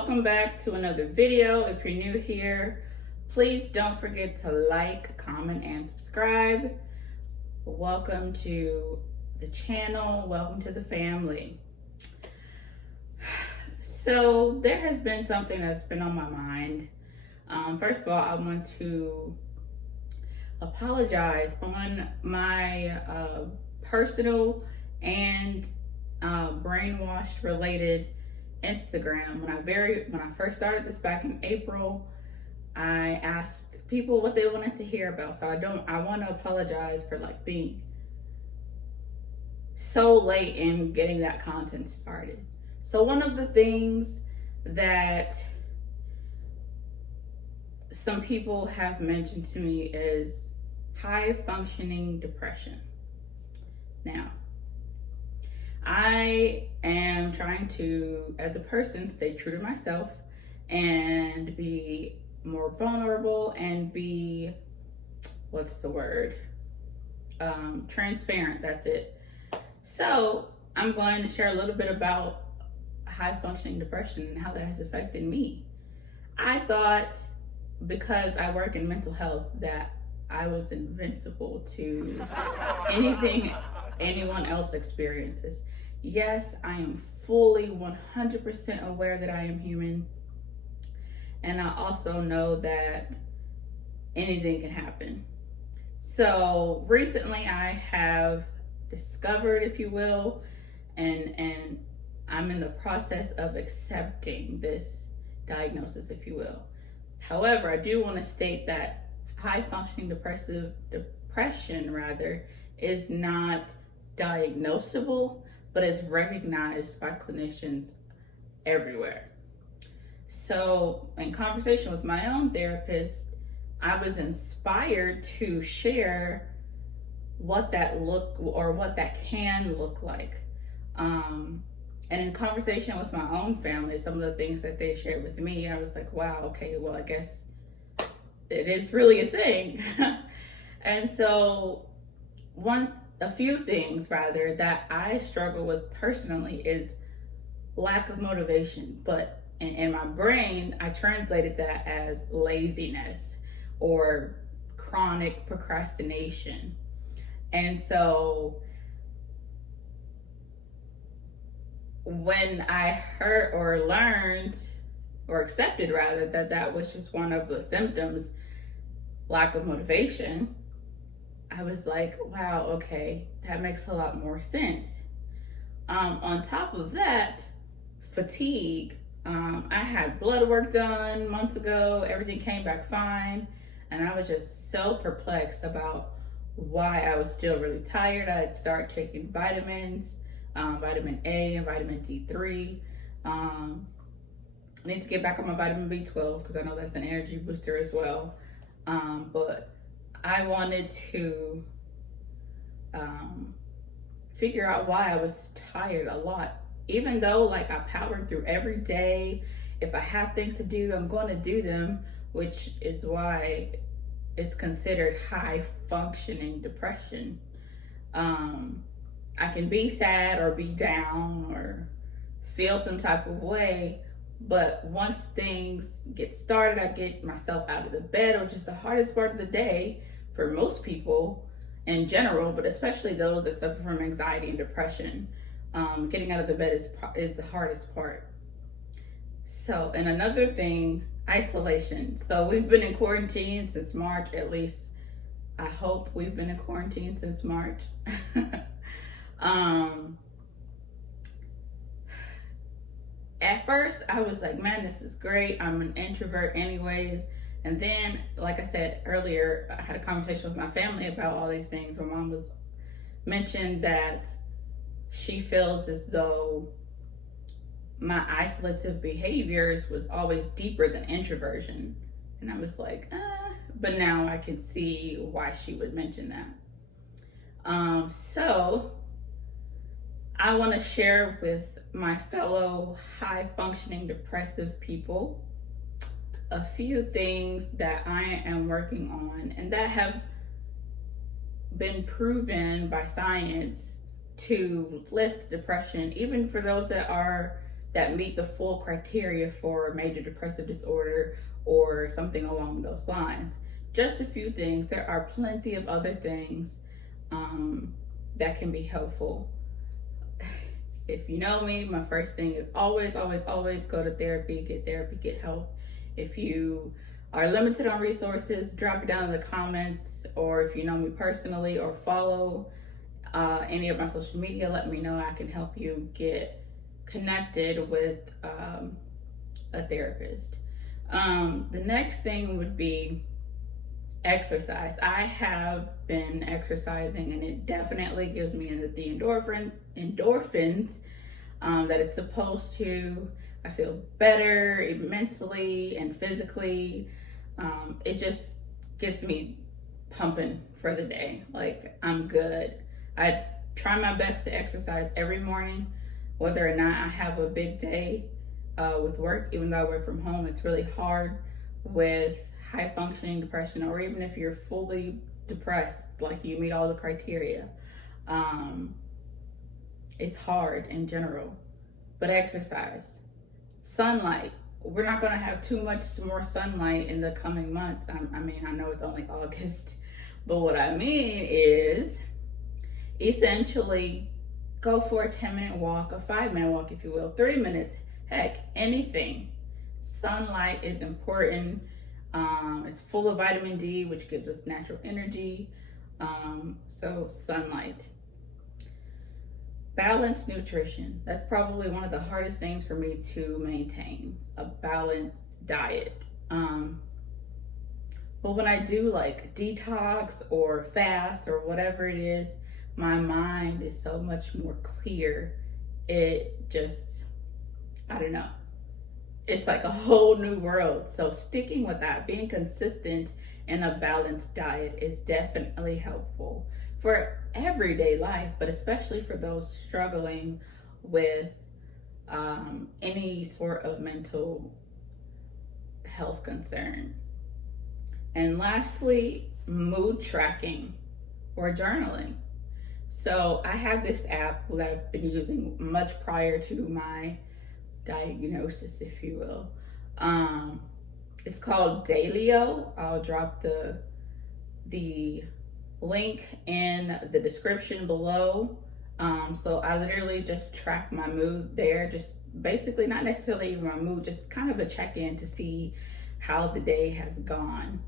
welcome back to another video. If you're new here, please don't forget to like, comment, and subscribe. Welcome to the channel. Welcome to the family. So there has been something that's been on my mind. First of all, I want to apologize on my personal and Brainwashed related Instagram. When I first started this back in April, I asked people what they wanted to hear about. So I want to apologize for being so late in getting that content started. So one of the things that some people have mentioned to me is high functioning depression. Now, I am trying to, as a person, stay true to myself and be more vulnerable and be, transparent. That's it. So I'm going to share a little bit about high functioning depression and how that has affected me. I thought because I work in mental health that I was invincible to anything anyone else experiences. Yes, I am fully 100% aware that I am human. And I also know that anything can happen. So recently I have discovered, if you will, and I'm in the process of accepting this diagnosis, if you will. However, I do want to state that high functioning depression is not diagnosable, but is recognized by clinicians everywhere. So in conversation with my own therapist, I was inspired to share what that can look like. And in conversation with my own family, some of the things that they shared with me, I was like, wow, okay, well, I guess it is really a thing. And so a few things that I struggle with personally is lack of motivation, but in my brain, I translated that as laziness or chronic procrastination. And so when I heard or learned or accepted that was just one of the symptoms, lack of motivation, I was like, wow, okay, that makes a lot more sense. On top of that, fatigue. I had blood work done months ago. Everything came back fine. And I was just so perplexed about why I was still really tired. I had started taking vitamins, vitamin A and vitamin D3. I need to get back on my vitamin B12 because I know that's an energy booster as well. But I wanted to figure out why I was tired a lot. Even though I powered through every day, if I have things to do, I'm going to do them, which is why it's considered high functioning depression. I can be sad or be down or feel some type of way, but once things get started, I get myself out of the bed, which is the hardest part of the day for most people in general, but especially those that suffer from anxiety and depression. Getting out of the bed is the hardest part. So, and another thing, isolation. So we've been in quarantine since March, at least I hope we've been in quarantine since March. At first I was like, man, this is great. I'm an introvert anyways. And then, like I said earlier, I had a conversation with my family about all these things. My mom mentioned that she feels as though my isolative behaviors was always deeper than introversion. And I was like, but now I can see why she would mention that. So I want to share with my fellow high functioning depressive people a few things that I am working on and that have been proven by science to lift depression, even for those that are that meet the full criteria for major depressive disorder or something along those lines. Just a few things. There are plenty of other things that can be helpful. If you know me, my first thing is always go to therapy, get help. If you are limited on resources, drop it down in the comments, or if you know me personally or follow any of my social media, let me know. I can help you get connected with a therapist. The next thing would be exercise. I have been exercising, and it definitely gives me the endorphins that it's supposed to. I feel better mentally and physically. It just gets me pumping for the day. Like, I'm good. I try my best to exercise every morning, whether or not I have a big day with work. Even though I work from home, it's really hard with high functioning depression, or even if you're fully depressed, like you meet all the criteria. It's hard in general. But exercise, sunlight. We're not going to have too much more sunlight in the coming months. I mean, I know it's only August, but what I mean is essentially go for a 10-minute walk, a 5-minute walk, if you will, 3 minutes, heck, anything. Sunlight is important. It's full of vitamin D, which gives us natural energy. So sunlight. Balanced nutrition. That's probably one of the hardest things for me to maintain, a balanced diet. But when I do like detox or fast or whatever it is, my mind is so much more clear. It just, I don't know. It's like a whole new world. So sticking with that, being consistent in a balanced diet is definitely helpful for everyday life, but especially for those struggling with any sort of mental health concern. And lastly, mood tracking or journaling. So I have this app that I've been using much prior to my diagnosis, if you will. It's called Dailyo. I'll drop the link in the description below. So I literally just track my mood there, just basically not necessarily even my mood, just kind of a check-in to see how the day has gone.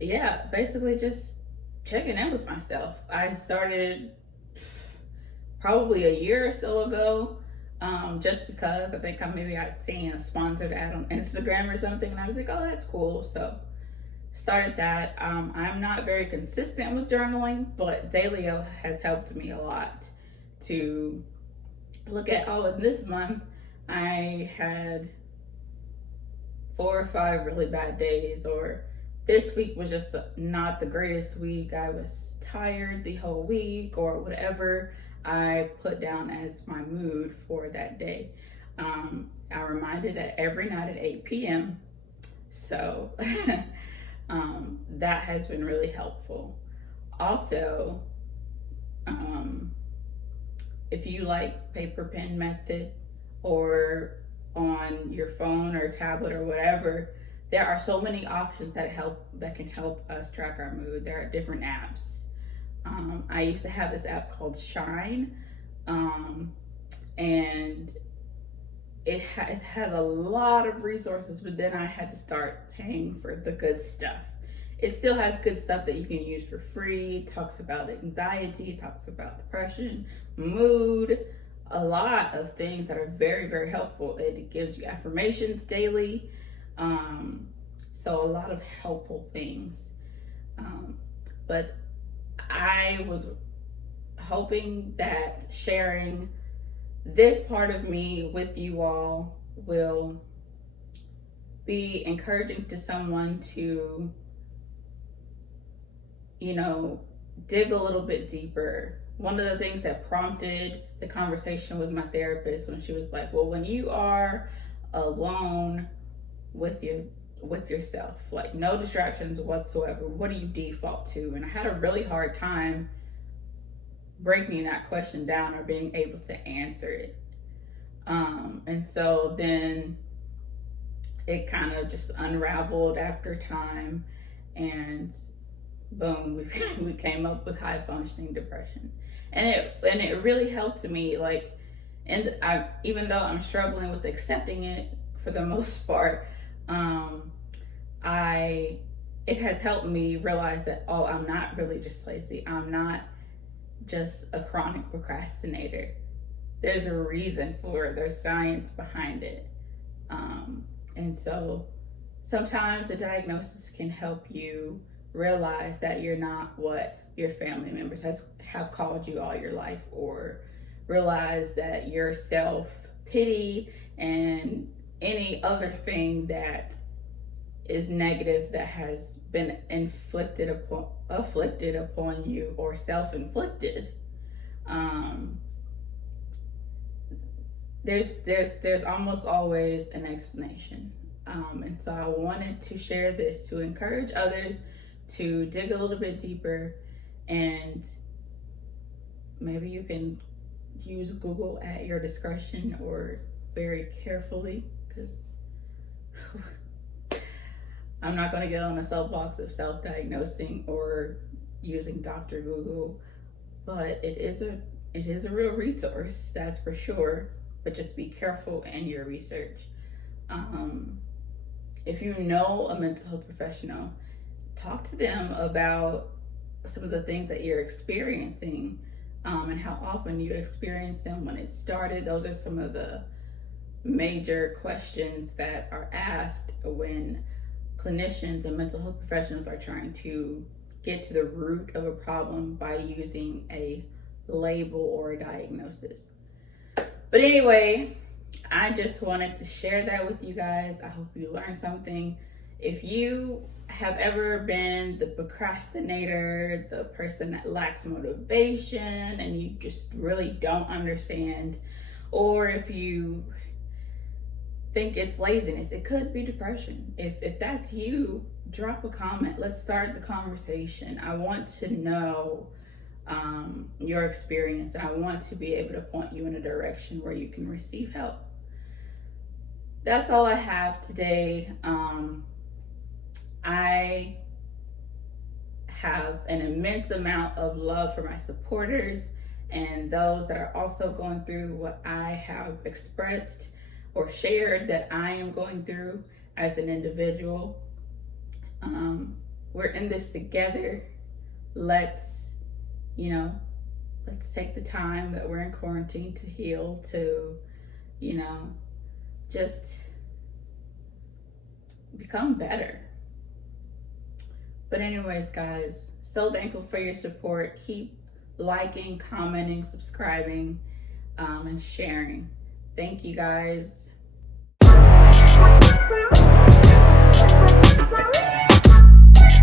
Yeah, basically just checking in with myself. I started probably a year or so ago, just because I think I'd seen a sponsored ad on Instagram or something, and I was like, oh, that's cool. So started that. I'm not very consistent with journaling, but Dailyo has helped me a lot to look at, in this month I had 4 or 5 really bad days, or this week was just not the greatest week. I was tired the whole week, or whatever I put down as my mood for that day. I reminded it every night at 8 p.m. So that has been really helpful. Also, if you like paper pen method or on your phone or tablet or whatever, there are so many options that can help us track our mood. There are different apps. I used to have this app called Shine, and it has a lot of resources, but then I had to start paying for the good stuff. It still has good stuff that you can use for free. It talks about anxiety, it talks about depression, mood, a lot of things that are very, very helpful. It gives you affirmations daily. So a lot of helpful things. But I was hoping that sharing this part of me with you all will be encouraging to someone to, dig a little bit deeper. One of the things that prompted the conversation with my therapist, when she was like, well, when you are alone with yourself, like no distractions whatsoever, what do you default to? And I had a really hard time breaking that question down or being able to answer it. And so then it kind of just unraveled after time, and boom, we came up with high functioning depression. And it really helped me, like, and even though I'm struggling with accepting it for the most part, it has helped me realize that, oh, I'm not really just lazy. I'm not just a chronic procrastinator. There's a reason for it. There's science behind it. And so sometimes a diagnosis can help you realize that you're not what your family members have called you all your life, or realize that your self-pity and any other thing that is negative that has been afflicted upon you, or self-inflicted, there's almost always an explanation. And so I wanted to share this to encourage others to dig a little bit deeper, and maybe you can use Google at your discretion or very carefully, because I'm not going to get on a soapbox of self-diagnosing or using Dr. Google, but it is a real resource, that's for sure. But just be careful in your research. If you know a mental health professional, talk to them about some of the things that you're experiencing, and how often you experience them, when it started. Those are some of the major questions that are asked when clinicians and mental health professionals are trying to get to the root of a problem by using a label or a diagnosis. But anyway, I just wanted to share that with you guys. I hope you learned something. If you have ever been the procrastinator, the person that lacks motivation, and you just really don't understand, or if you think it's laziness, it could be depression. If that's you, drop a comment. Let's start the conversation. I want to know your experience, and I want to be able to point you in a direction where you can receive help. That's all I have today. I have an immense amount of love for my supporters and those that are also going through what I have expressed or shared that I am going through as an individual. We're in this together. Let's take the time that we're in quarantine to heal, to, just become better. But anyways, guys, so thankful for your support. Keep liking, commenting, subscribing, and sharing. Thank you, guys.